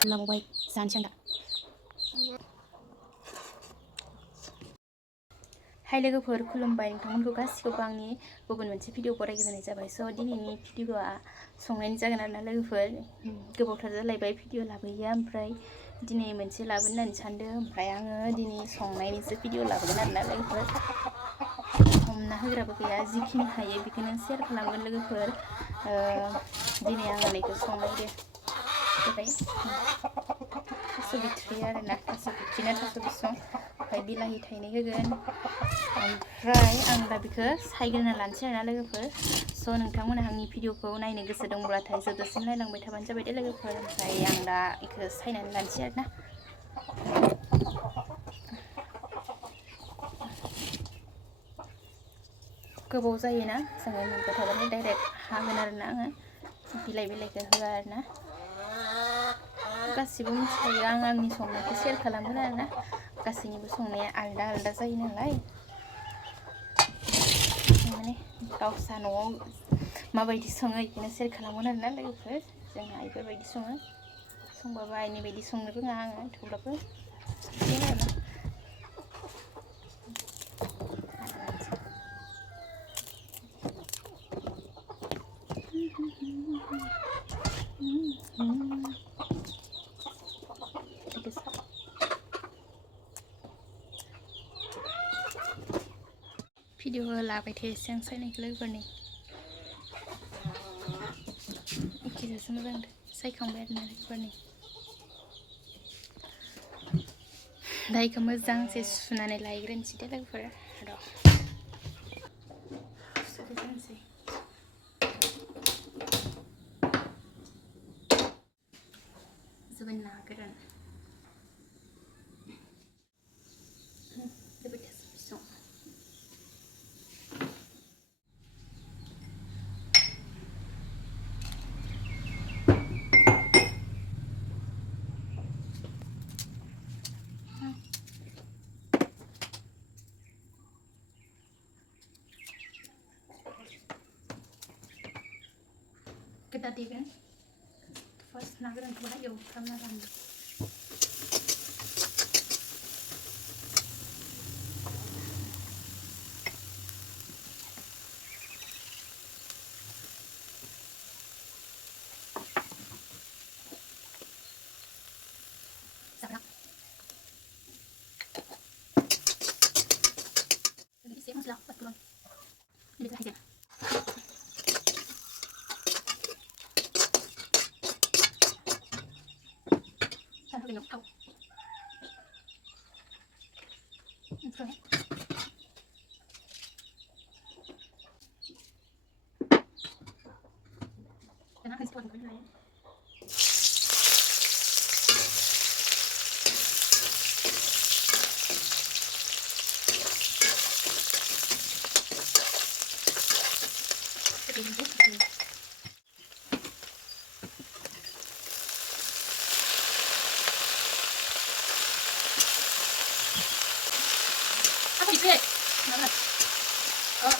लाबावबाय जानोसै आं दा। हाय लोगोफोर खुलुमबाय नोंथांमोनखौ गासिखौबो आंनि गुबुन मोनसे भिडिअ बरायग्रोनाय जाबाय। स' दिनैनि भिडिअआ संनायनि जागोन आरोना लोगोफोर। गोबावथार जालायबाय भिडिअ लाबोयैया, ओमफ्राय दिनै मोनसे लाबोनो होननानै सानदों। ओमफ्राय आङो दिनै संनायनिसो भिडिअ लाबोगोन आरोना लोगोफोर। हमना होग्राबो गैया, जिखिनि हायो बेखौनो शेयार खालामगोन लोगोफोर। दिनै आङो नैखौ संनायदो जाबाय थास' बिथ्रि आरोना, थास' बिथ्रिना थास' बिसं, ओमफ्राय बिलाहि थाइनै होगोन। ओमफ्राय आं दा बेखौ सायग्रोना लानोसै आरोना लोगोफोर। स' नोंथांमोना आंनि भिडिअखौ नायनो गोसो दंब्लाथाय जोबजासिम नायलांबाय थाबानो जाबाय दे लोगोफोर। ओमफ्राय आं दा बेखौ सायनानै लानोसै आरोना। गोबाव जायोना जोङो मोनबाय थाबानो डाइरेक्ट हागोन आरोना आङो, बिलाइखौ होआ आरोना। गासिबो मिथिखायो, आं आंनि संनायखौ शेयार खालामगोन आरोना। गासैनिबो संनाया आलदा आलदा जायो नालाय, माने गावसा न'आव माबायदि सङो बेखौनो शेयार खालामगोन आरोना लोगोफोर। जोंहा बेफोरबायदि संबाबो आइनि बायदि संनो रोङा आङो, थेवब्लाबो बिदिनो आरोना। भिडिअ लाबाय थायोसै आं सायनायखौ लोगोफोरनि एखेजासो मोजां सायखांबाय आरोना लोगोफोरनि। दा बेखौ मोजांसे सुनानै लायग्रोनोसै दे लोगोफोर। र' सुग्रोनोसै। जोबोद ना गोरान, जोबोद थास' बिसं, दा देगोन। फार्स्ट ना गोरानखौ बाहाय एवफ्रामना लानो। जाब्रां एसे मस्ला पासफुरन बेनिफ्राय हाइजें, होगोन थाव, ओमफ्राय दाना हाइजें थावजों लायो। apa itu? Mana? Oh.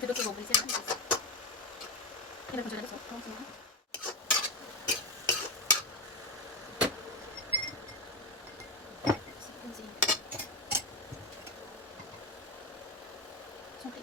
Itu tuh boleh sih kan? Kita kerja ada soal semua. Sampai.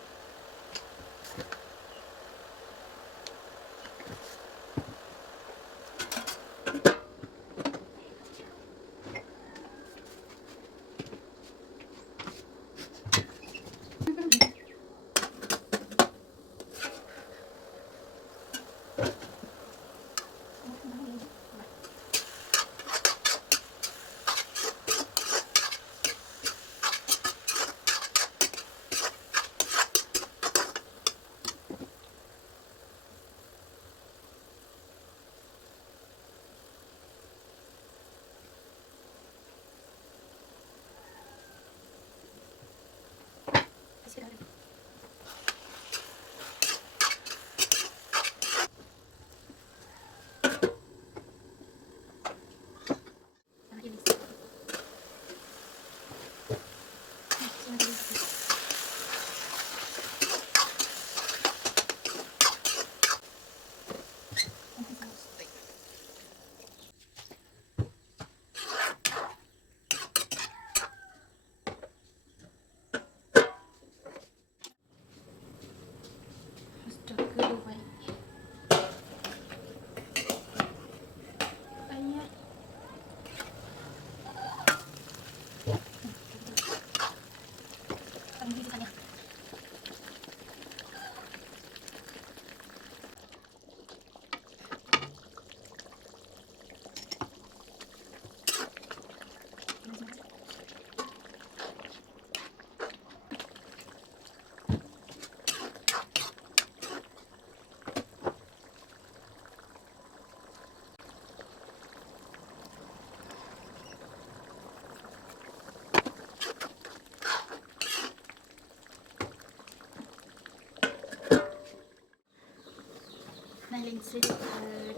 Nailangbanw.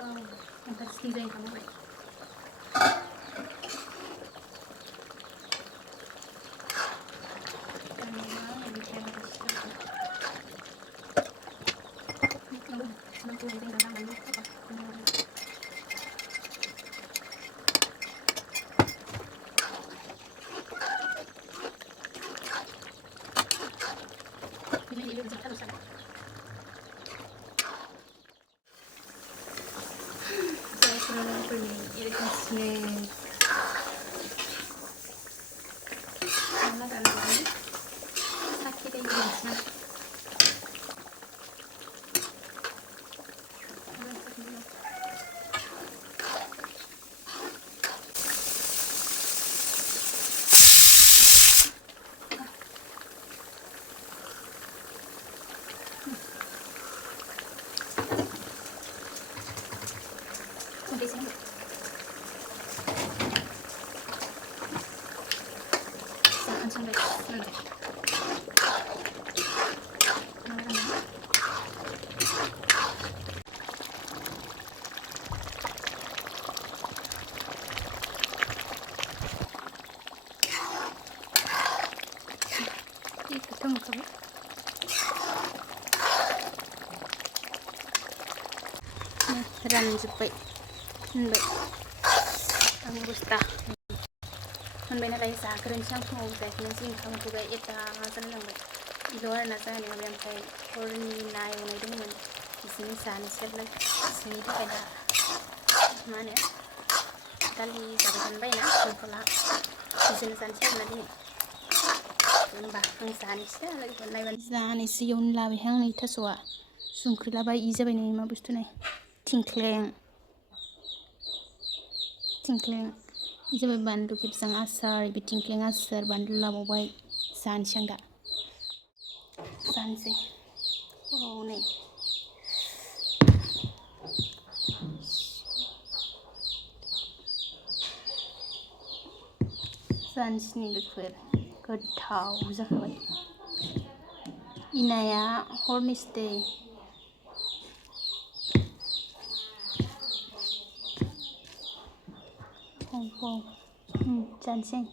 Oh, ang design kamu. Ranjupay, nbay, ang gusta. Nbay na tayo sa karansang pumugay, kinasing kamutugay ita ngasan lang bay. Ilora na sa nga bayang kay or ni nayo na din man. Isini sana sir lang, isini pa kaya mana. Kali sabakan bay na, kung isini sana sir na din. Ba ang sana sir lagi pun naiwan. Sana isi yon labi hang ni Thaso sungkri labai ijabai ni ma bustu nai. Tingkleng jabai bandu kipsang asar ibi tingkleng asar bandu labobai sansang da sanse oh nih sansni lekwer gwthao jabai inaya horni stay oh sansing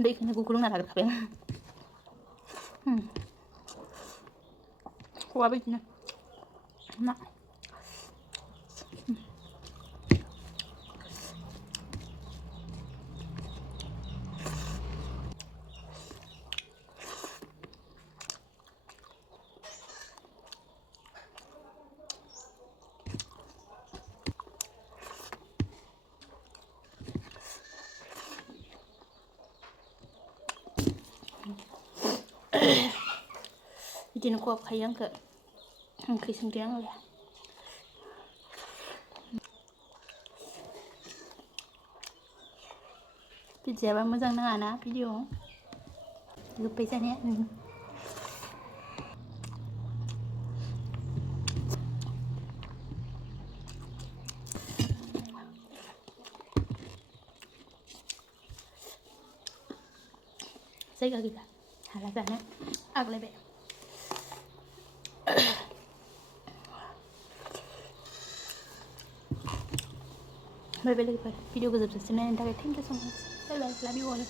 Đây cái này cũng là đặc biệt. Qua bên này. Nè. Jadi nak kuap kayang ke angkri sendirian lah. पिज्जायाबा मोजां नाङाना video गोबाय जानाया जायगा गैला हाला जानो आग्लायबाय बाय बाय लोगोफोर भिडिअखौ जोबजासिम नायनायनि थाखाय थेंक इउ सो माच बाय बाय लाभ इउ अल